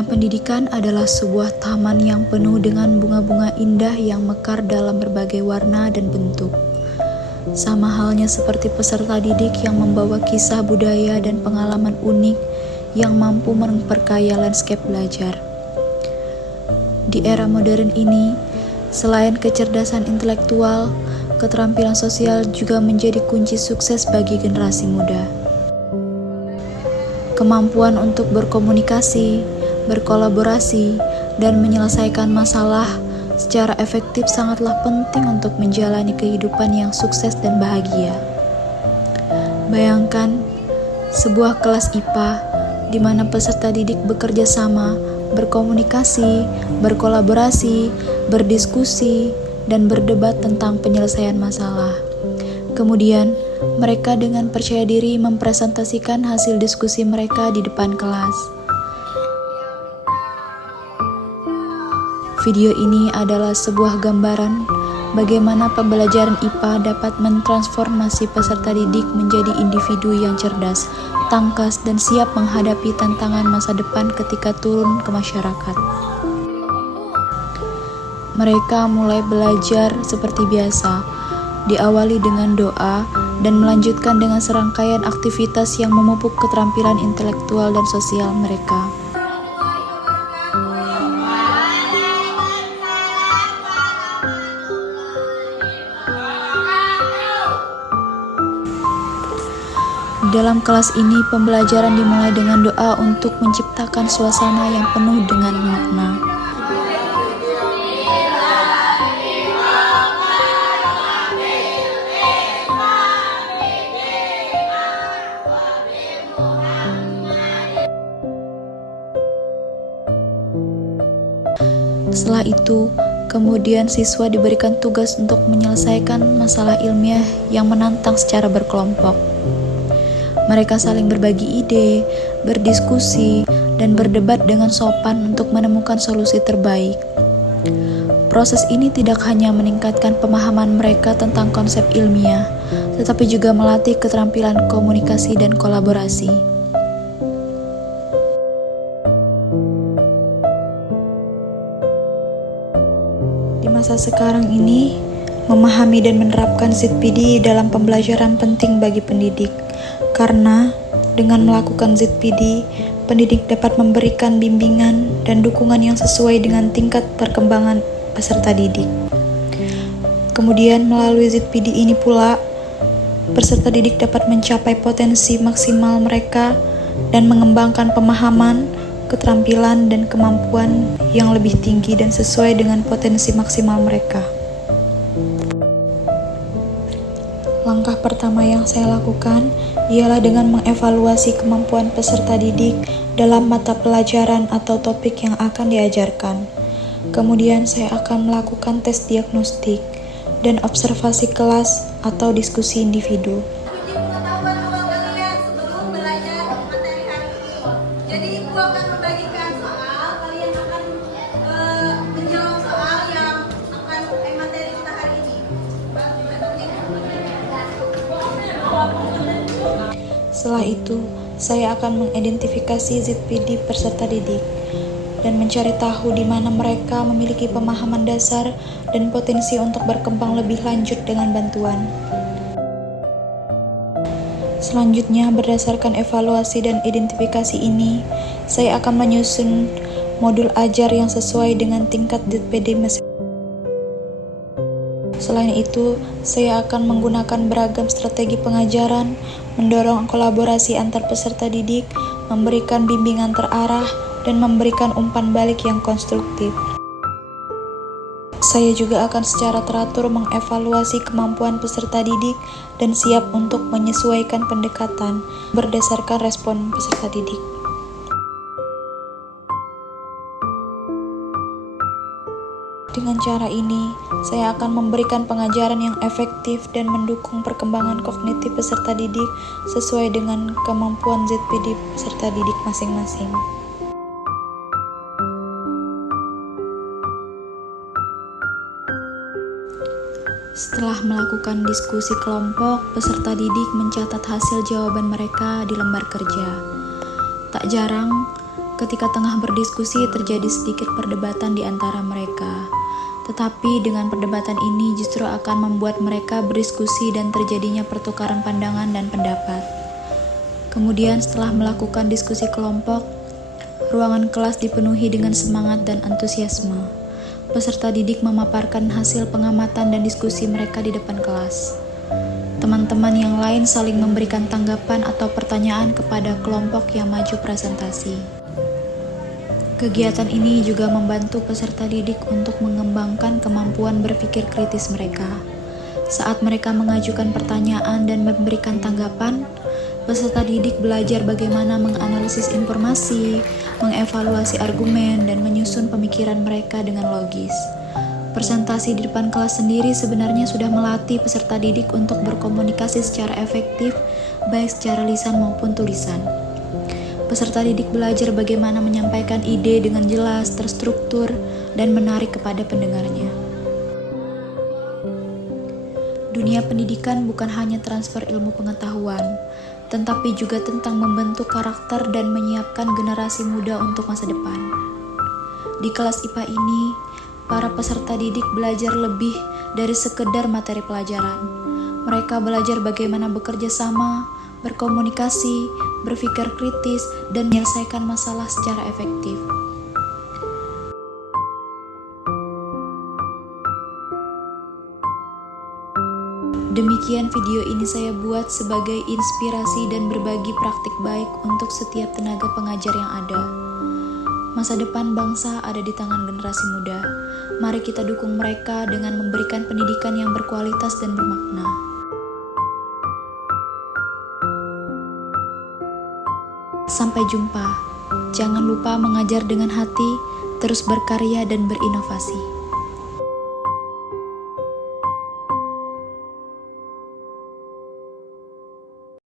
Dunia pendidikan adalah sebuah taman yang penuh dengan bunga-bunga indah yang mekar dalam berbagai warna dan bentuk. Sama halnya seperti peserta didik yang membawa kisah budaya dan pengalaman unik yang mampu memperkaya landscape belajar. Di era modern ini, selain kecerdasan intelektual, keterampilan sosial juga menjadi kunci sukses bagi generasi muda. Kemampuan untuk berkomunikasi, berkolaborasi, dan menyelesaikan masalah secara efektif sangatlah penting untuk menjalani kehidupan yang sukses dan bahagia. Bayangkan sebuah kelas IPA di mana peserta didik bekerja sama, berkomunikasi, berkolaborasi, berdiskusi, dan berdebat tentang penyelesaian masalah. Kemudian, mereka dengan percaya diri mempresentasikan hasil diskusi mereka di depan kelas. Video ini adalah sebuah gambaran bagaimana pembelajaran IPA dapat mentransformasi peserta didik menjadi individu yang cerdas, tangkas, dan siap menghadapi tantangan masa depan ketika turun ke masyarakat. Mereka mulai belajar seperti biasa, diawali dengan doa, dan melanjutkan dengan serangkaian aktivitas yang memupuk keterampilan intelektual dan sosial mereka. Dalam kelas ini, pembelajaran dimulai dengan doa untuk menciptakan suasana yang penuh dengan makna. Setelah itu, kemudian siswa diberikan tugas untuk menyelesaikan masalah ilmiah yang menantang secara berkelompok. Mereka saling berbagi ide, berdiskusi, dan berdebat dengan sopan untuk menemukan solusi terbaik. Proses ini tidak hanya meningkatkan pemahaman mereka tentang konsep ilmiah, tetapi juga melatih keterampilan komunikasi dan kolaborasi. Di masa sekarang ini, memahami dan menerapkan ZPD dalam pembelajaran penting bagi pendidik. Karena dengan melakukan ZPD, pendidik dapat memberikan bimbingan dan dukungan yang sesuai dengan tingkat perkembangan peserta didik. Kemudian melalui ZPD ini pula, peserta didik dapat mencapai potensi maksimal mereka dan mengembangkan pemahaman, keterampilan, dan kemampuan yang lebih tinggi dan sesuai dengan potensi maksimal mereka. Langkah pertama yang saya lakukan ialah dengan mengevaluasi kemampuan peserta didik dalam mata pelajaran atau topik yang akan diajarkan. Kemudian saya akan melakukan tes diagnostik dan observasi kelas atau diskusi individu. Setelah itu, saya akan mengidentifikasi ZPD peserta didik dan mencari tahu di mana mereka memiliki pemahaman dasar dan potensi untuk berkembang lebih lanjut dengan bantuan. Selanjutnya, berdasarkan evaluasi dan identifikasi ini, saya akan menyusun modul ajar yang sesuai dengan tingkat ZPD masing-masing. Selain itu, saya akan menggunakan beragam strategi pengajaran, mendorong kolaborasi antar peserta didik, memberikan bimbingan terarah, dan memberikan umpan balik yang konstruktif. Saya juga akan secara teratur mengevaluasi kemampuan peserta didik dan siap untuk menyesuaikan pendekatan berdasarkan respon peserta didik. Dengan cara ini, saya akan memberikan pengajaran yang efektif dan mendukung perkembangan kognitif peserta didik sesuai dengan kemampuan ZPD peserta didik masing-masing. Setelah melakukan diskusi kelompok, peserta didik mencatat hasil jawaban mereka di lembar kerja. Tak jarang, Ketika tengah berdiskusi, terjadi sedikit perdebatan di antara mereka. Tetapi dengan perdebatan ini justru akan membuat mereka berdiskusi dan terjadinya pertukaran pandangan dan pendapat. Kemudian setelah melakukan diskusi kelompok, ruangan kelas dipenuhi dengan semangat dan antusiasme. Peserta didik memaparkan hasil pengamatan dan diskusi mereka di depan kelas. Teman-teman yang lain saling memberikan tanggapan atau pertanyaan kepada kelompok yang maju presentasi. Kegiatan ini juga membantu peserta didik untuk mengembangkan kemampuan berpikir kritis mereka. Saat mereka mengajukan pertanyaan dan memberikan tanggapan, peserta didik belajar bagaimana menganalisis informasi, mengevaluasi argumen, dan menyusun pemikiran mereka dengan logis. Presentasi di depan kelas sendiri sebenarnya sudah melatih peserta didik untuk berkomunikasi secara efektif, baik secara lisan maupun tulisan. Peserta didik belajar bagaimana menyampaikan ide dengan jelas, terstruktur, dan menarik kepada pendengarnya. Dunia pendidikan bukan hanya transfer ilmu pengetahuan, tetapi juga tentang membentuk karakter dan menyiapkan generasi muda untuk masa depan. Di kelas IPA ini, para peserta didik belajar lebih dari sekedar materi pelajaran. Mereka belajar bagaimana bekerja sama, berkomunikasi, berpikir kritis, dan menyelesaikan masalah secara efektif. Demikian video ini saya buat sebagai inspirasi dan berbagi praktik baik untuk setiap tenaga pengajar yang ada. Masa depan bangsa ada di tangan generasi muda. Mari kita dukung mereka dengan memberikan pendidikan yang berkualitas dan bermakna. Sampai jumpa. Jangan lupa mengajar dengan hati, terus berkarya dan berinovasi.